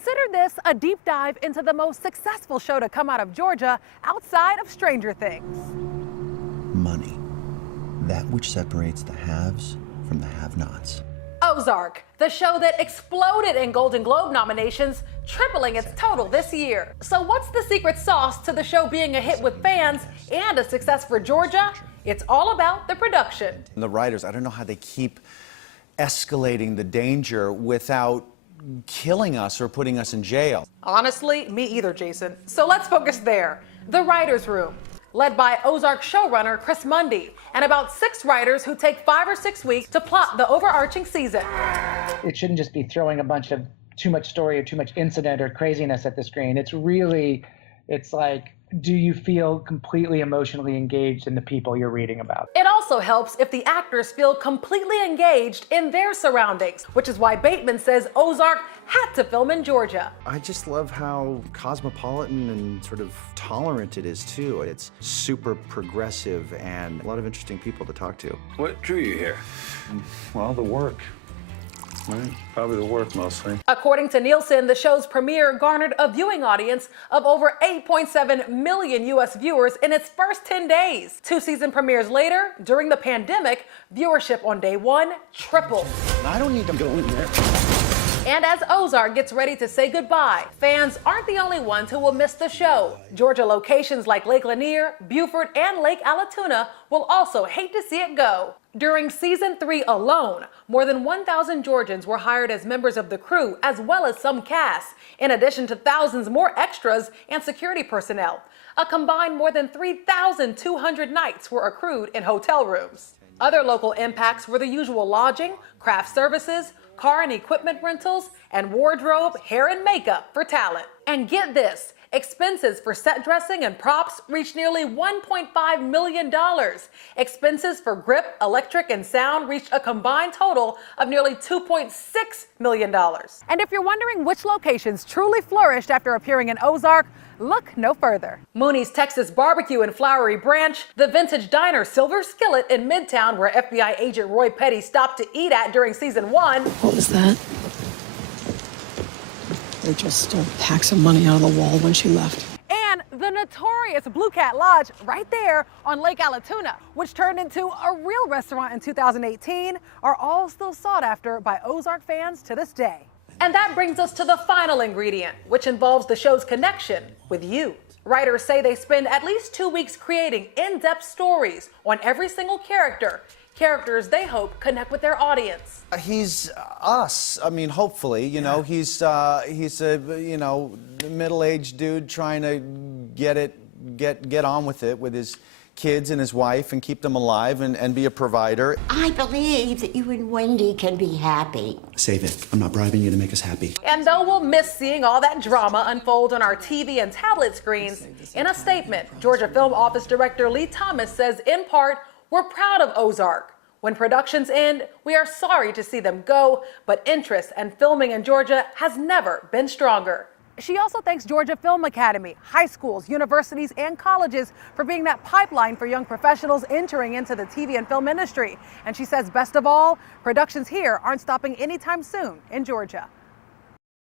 Consider this a deep dive into the most successful show to come out of Georgia outside of Stranger Things. Money. That which separates the haves from the have-nots. Ozark, the show that exploded in Golden Globe nominations, tripling its total this year. So what's the secret sauce to the show being a hit with fans and a success for Georgia? It's all about the production. And the writers, I don't know how they keep escalating the danger without killing us or putting us in jail. Honestly, me either, Jason. So let's focus there. The writer's room, led by Ozark showrunner Chris Mundy, and about 6 writers who take 5 or 6 weeks to plot the overarching season. It shouldn't just be throwing a bunch of too much story or too much incident or craziness at the screen. It's like, do you feel completely emotionally engaged in the people you're reading about? It also helps if the actors feel completely engaged in their surroundings, which is why Bateman says Ozark had to film in Georgia. I just love how cosmopolitan and sort of tolerant it is, too. It's super progressive and a lot of interesting people to talk to. What drew you here? Well, the work. Right? Probably the work mostly. According to Nielsen, the show's premiere garnered a viewing audience of over 8.7 million U.S. viewers in its first 10 days. 2 season premieres later, during the pandemic, viewership on day 1 tripled. I don't need to go in there. And as Ozark gets ready to say goodbye, fans aren't the only ones who will miss the show. Georgia locations like Lake Lanier, Beaufort, and Lake Allatoona will also hate to see it go. During season 3 alone, more than 1,000 Georgians were hired as members of the crew, as well as some cast, in addition to thousands more extras and security personnel. A combined more than 3,200 nights were accrued in hotel rooms. Other local impacts were the usual lodging, craft services, car and equipment rentals, and wardrobe, hair, and makeup for talent. And get this, expenses for set dressing and props reached nearly $1.5 million. Expenses for grip, electric, and sound reached a combined total of nearly $2.6 million. And if you're wondering which locations truly flourished after appearing in Ozark, look no further. Mooney's Texas Barbecue in Flowery Branch, the vintage diner Silver Skillet in Midtown, where FBI agent Roy Petty stopped to eat at during season 1. What was that? They just stole packs of money out of the wall when she left. And the notorious Blue Cat Lodge right there on Lake Allatoona, which turned into a real restaurant in 2018, are all still sought after by Ozark fans to this day. And that brings us to the final ingredient, which involves the show's connection with you. Writers say they spend at least 2 weeks creating in-depth stories on every single characters they hope connect with their audience. He's us. I mean, hopefully, you know, he's a, middle-aged dude trying to get on with it with his kids and his wife and keep them alive and be a provider. I believe that you and Wendy can be happy. Save it. I'm not bribing you to make us happy. And though we'll miss seeing all that drama unfold on our TV and tablet screens, in a statement, Georgia Film Office Director Lee Thomas says, in part, we're proud of Ozark. When productions end, we are sorry to see them go, but interest and filming in Georgia has never been stronger. She also thanks Georgia Film Academy, high schools, universities, and colleges for being that pipeline for young professionals entering into the TV and film industry. And she says, best of all, productions here aren't stopping anytime soon in Georgia.